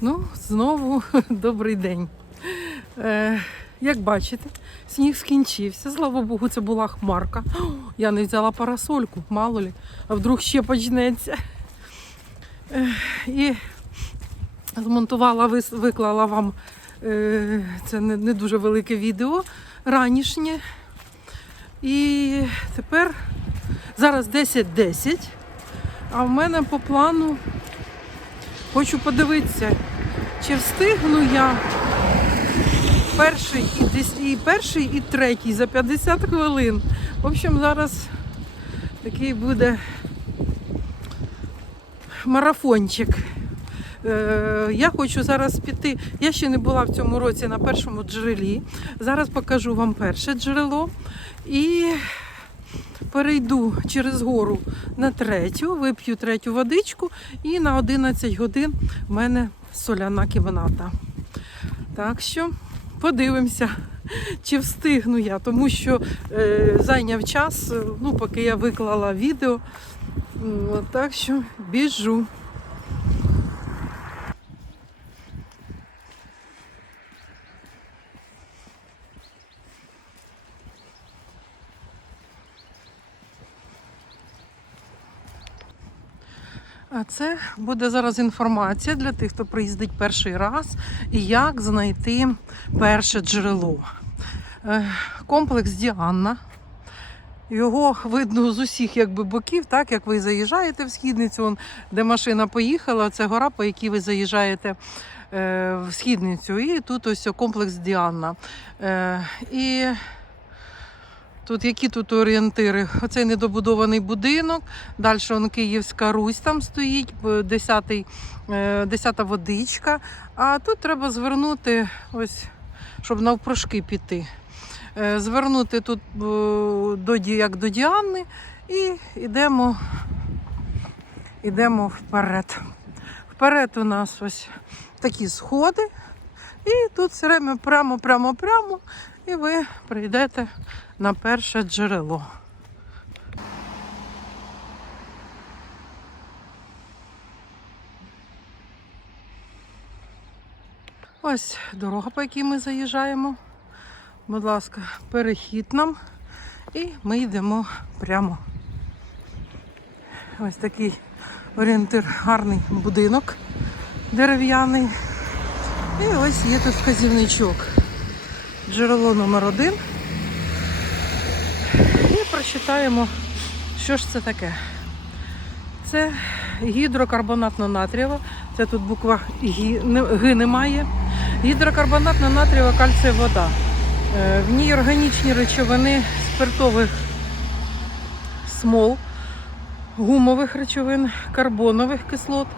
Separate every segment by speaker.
Speaker 1: Ну, знову добрий день. Е, як бачите, сніг скінчився. Слава Богу, це була хмарка. О, Я не взяла парасольку, мало лі, а вдруг ще почнеться. Е, і змонтувала, виклала вам е, це не, не дуже велике відео ранішнє. І тепер зараз 10.10, а в мене по плану хочу подивитися, чи встигну я перший і, і перший, і третій за 50 хвилин. В общем, зараз такий буде марафончик. Е, Я хочу зараз піти. Я ще не була в цьому році на першому джерелі. Зараз покажу вам перше джерело. І перейду через гору на третю, вип'ю третю водичку, і на 11 годин в мене соляна кімната. Так що подивимося, чи встигну я, тому що е, зайняв час, ну, поки я виклала відео. От Так що біжу. А це буде зараз інформація для тих, хто приїздить перший раз, і як знайти перше джерело. Е, Комплекс Діанна. Його видно з усіх якби, боків, так як ви заїжджаєте в східницю, он, де машина поїхала, це гора, по якій ви заїжджаєте е, в східницю. І тут ось комплекс Діанна. Е, і Тут які тут орієнтири? Оцей недобудований будинок, далі он Київська Русь там стоїть, 10-й, 10 водичка. А тут треба звернути, ось, щоб навпрошки піти. Е, Звернути тут е, до, як до Діани і йдемо, йдемо вперед. Вперед у нас ось такі сходи. І тут все время прямо, прямо, прямо, і ви прийдете на перше джерело. Ось дорога, по якій ми заїжджаємо. Будь ласка, перехід нам. І ми йдемо прямо. Ось такий орієнтир, гарний будинок дерев'яний. І ось є тут вказівничок. Джерело номер один. Прочитаємо, що ж це таке. Це гідрокарбонатно-натрієва. Це тут буква Г, Г немає. Гідрокарбонатно-натрієва кальцієва вода. Е, В ній органічні речовини спиртових смол, гумових речовин, карбонових кислот,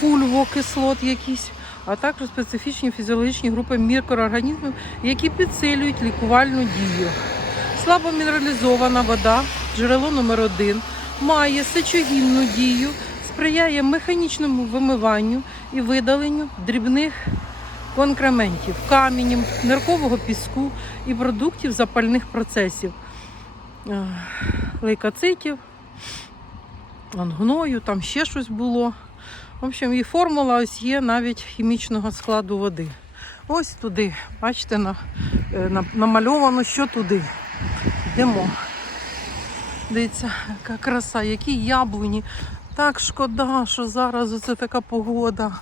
Speaker 1: фульвокислот якісь, а також специфічні фізіологічні групи мікроорганізмів, які підсилюють лікувальну дію. Слабо мінералізована вода, джерело номер 1 має сечогінну дію, сприяє механічному вимиванню і видаленню дрібних конкрементів, каменів, ниркового піску і продуктів запальних процесів, е, лейкоцитів, гною, там ще щось було. В общем, і формула ось є навіть хімічного складу води. Ось туди, бачите, на, е, на- намальовано, що туди. Йдемо. Дивіться, яка краса, які яблуні. Так шкода, що зараз оце така погода.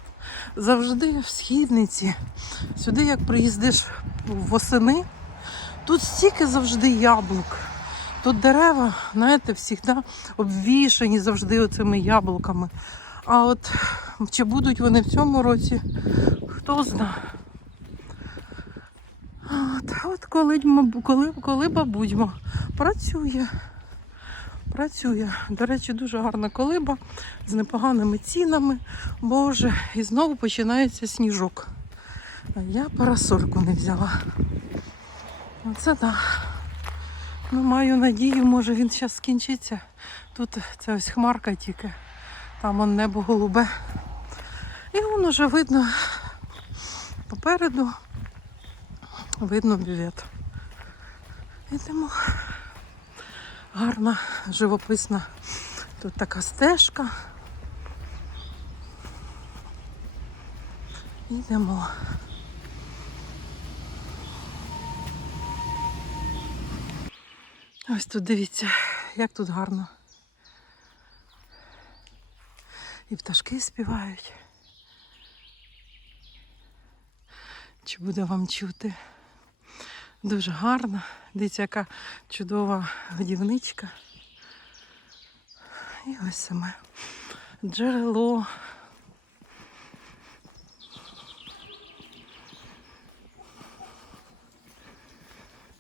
Speaker 1: Завжди в східниці. Сюди, як приїздиш восени, тут стільки завжди яблук. Тут дерева, знаєте, завжди обвішані завжди оцими яблуками. А от чи будуть вони в цьому році, хто знає. От, от коли, коли, коли бабудьмо працює. Працює. До речі, дуже гарна колиба з непоганими цінами. Боже, і знову починається сніжок. Я парасольку не взяла. Оце так. Ну, маю надію, може він зараз скінчиться. Тут це ось хмарка тільки. Там он небо голубе. І воно вже видно попереду. Видно бювет. Йдемо. Гарна, живописна. Тут така стежка. Йдемо. Ось тут дивіться, як тут гарно. І пташки співають. Чи буде вам чути? Дуже гарно. Дивіться, яка чудова годівничка. І ось саме джерело.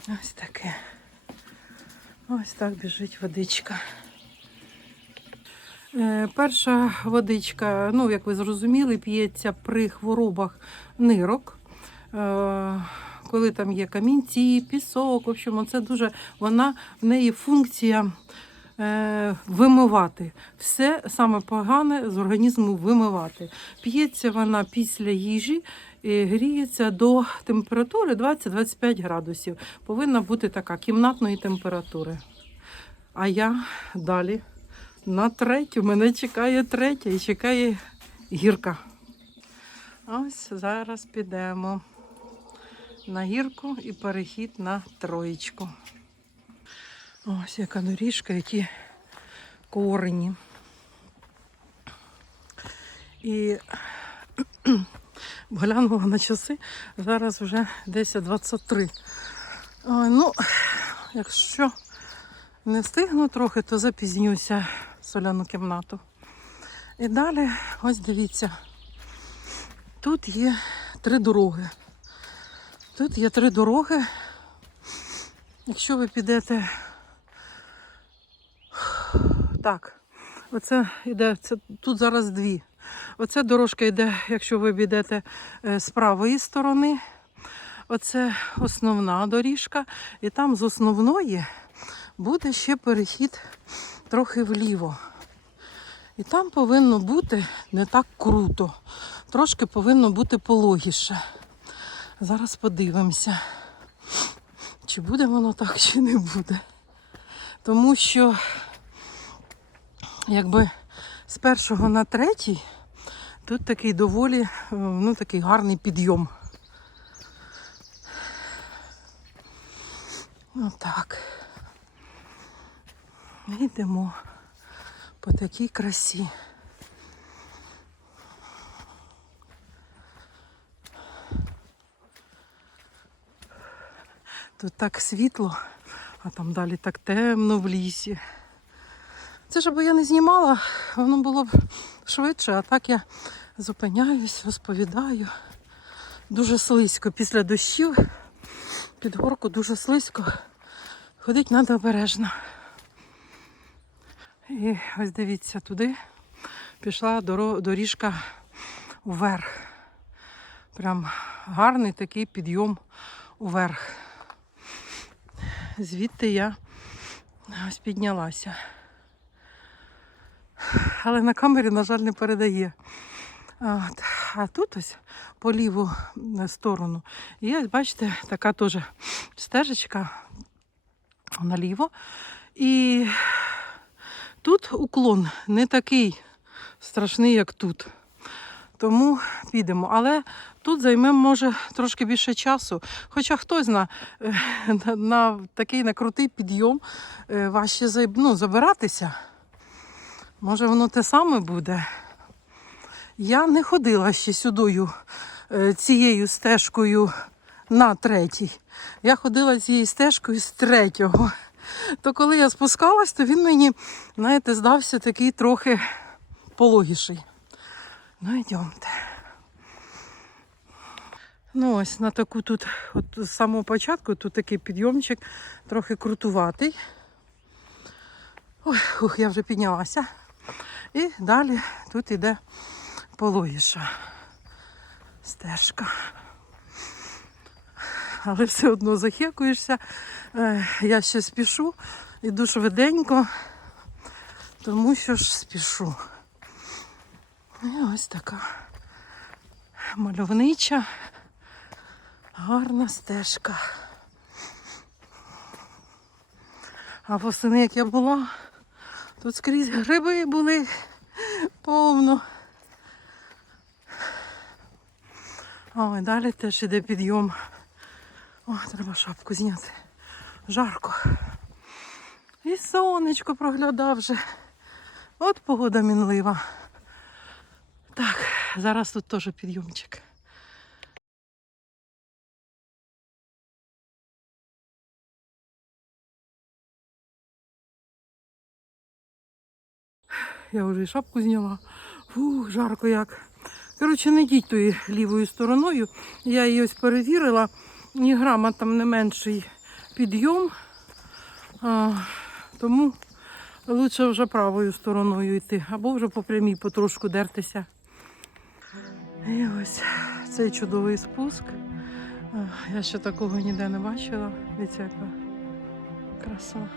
Speaker 1: Ось таке. Ось так біжить водичка. Е, Перша водичка, ну як ви зрозуміли, п'ється при хворобах нирок. Е, Коли там є камінці, пісок, в общем, це дуже вона в неї функція е, вимивати. Все саме погане з організму вимивати. П'ється вона після їжі і гріється до температури 20-25 градусів. Повинна бути така кімнатної температури. А я далі на третю. Мене чекає третя і чекає гірка. Ось зараз підемо на гірку і перехід на троєчку. Ось яка доріжка, які корені. І глянула на часи, зараз вже 10.23. Ой, ну, якщо не встигну трохи, то запізнюся в соляну кімнату. І далі, ось дивіться, тут є три дороги. Тут є три дороги. Якщо ви підете. Так, оце йде, це, тут зараз дві. Оце дорожка йде, якщо ви підете е, з правої сторони. Оце основна доріжка. І там з основної буде ще перехід трохи вліво. І там повинно бути не так круто. Трошки повинно бути пологіше. Зараз подивимося, чи буде воно так, чи не буде. Тому що, якби з першого на третій, тут такий доволі е, ну, такий гарний підйом. Отак. Йдемо по такій красі. Тут так світло, а там далі так темно в лісі. Це ж аби я не знімала, воно було б швидше, а так я зупиняюсь, розповідаю. Дуже слизько після дощів. Під горку дуже слизько. Ходить треба обережно. І ось дивіться, туди пішла доріжка вверх. Прям гарний такий підйом уверх. Звідти я ось піднялася. Але на камері, на жаль, не передає. От. А тут ось по ліву е, сторону є, бачите, така теж стежечка наліво. І тут уклон не такий страшний, як тут. Тому підемо. Але тут займемо, може, трошки більше часу. Хоча хто зна, е, на, на такий на крутий підйом е, важче ну, забиратися. Може, воно те саме буде. Я не ходила ще сюдою е, цією стежкою на третій. Я ходила цією стежкою з третього. То коли я спускалась, то він мені, знаєте, здався такий трохи пологіший. Ну, йдемте. Ну, ось на таку тут, от з самого початку, тут такий підйомчик, трохи крутуватий. Ой, ух, я вже піднялася. І далі тут іде пологіша стежка. Але все одно захекуєшся. Е, Я ще спішу, іду швиденько, тому що ж спішу. І ось така мальовнича, гарна стежка. А восени, як я була, тут скрізь гриби були повно. Ой, далі теж іде підйом. О, треба шапку зняти. Жарко. І сонечко проглядав вже. От погода мінлива. Так, зараз тут теж підйомчик. Я вже і шапку зняла. Фух, жарко як. Коротше, не йдіть тою лівою стороною. Я її ось перевірила. Ні грама там не менший підйом. А, тому лучше вже правою стороною йти, або вже по прямій потрошку дертися. І ось цей чудовий спуск. Я ще такого ніде не бачила. Дивіться, яка краса.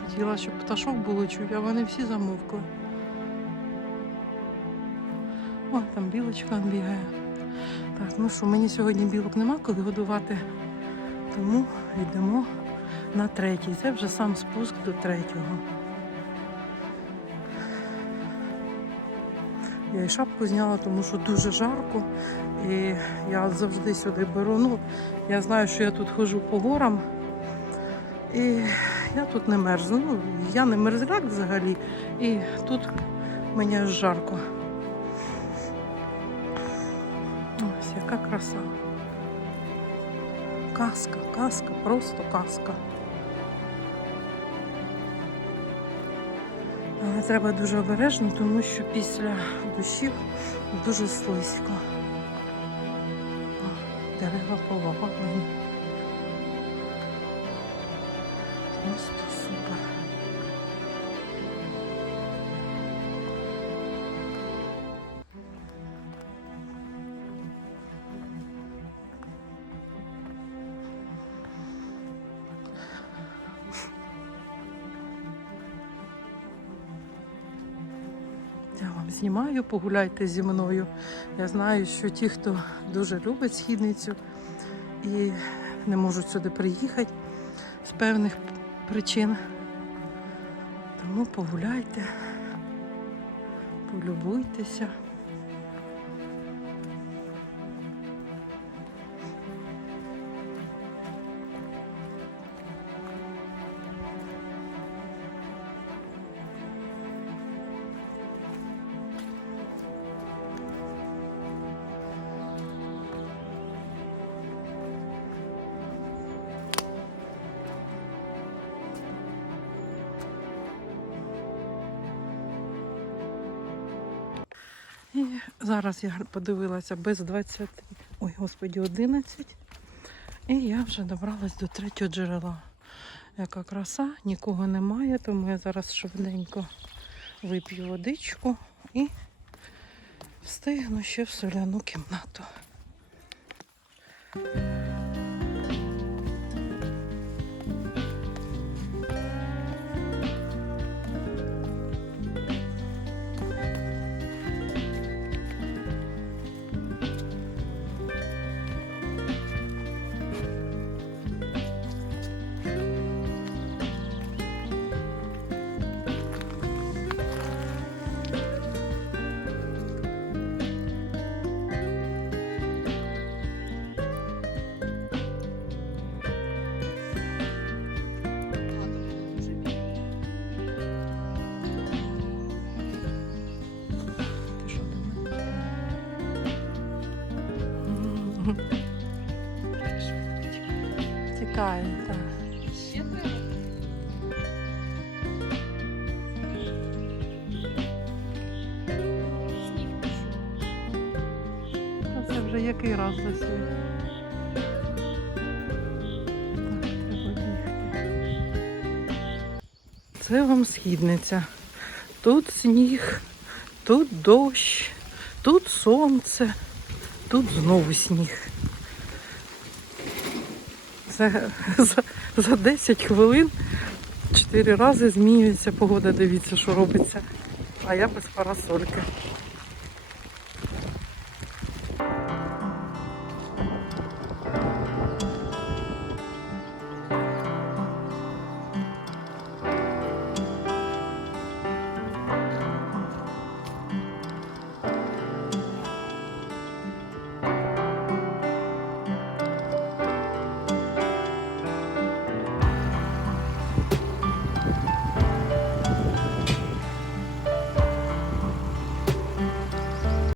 Speaker 1: Хотіла, щоб пташок було чуть, а вони всі замовкли. Там білочка бігає. Так, ну що, мені сьогодні білок нема коли годувати, тому йдемо на третій. Це вже сам спуск до третього. Я і шапку зняла, тому що дуже жарко. І я завжди сюди беру. Ну, я знаю, що я тут ходжу по горам. І я тут не мерзну. Ну, я не мерзляк взагалі. І тут мені жарко. Краса. Казка, казка, просто казка. Треба дуже обережно, тому що після дощів дуже слизько. Дерева повалені. Просто супер. Знімаю, погуляйте зі мною. Я знаю, що ті, хто дуже любить східницю і не можуть сюди приїхати з певних причин. Тому погуляйте, полюбуйтеся. І зараз я подивилася без 20, ой, господі, 11. І я вже добралась до третього джерела. Яка краса, нікого немає, тому я зараз швиденько вип'ю водичку і встигну ще в соляну кімнату. Який раз за сьогодні? Так, треба бігти. Це вам східниця. Тут сніг, тут дощ, тут сонце, тут знову сніг. Це за, за 10 хвилин чотири рази змінюється погода. Дивіться, що робиться. А я без парасольки.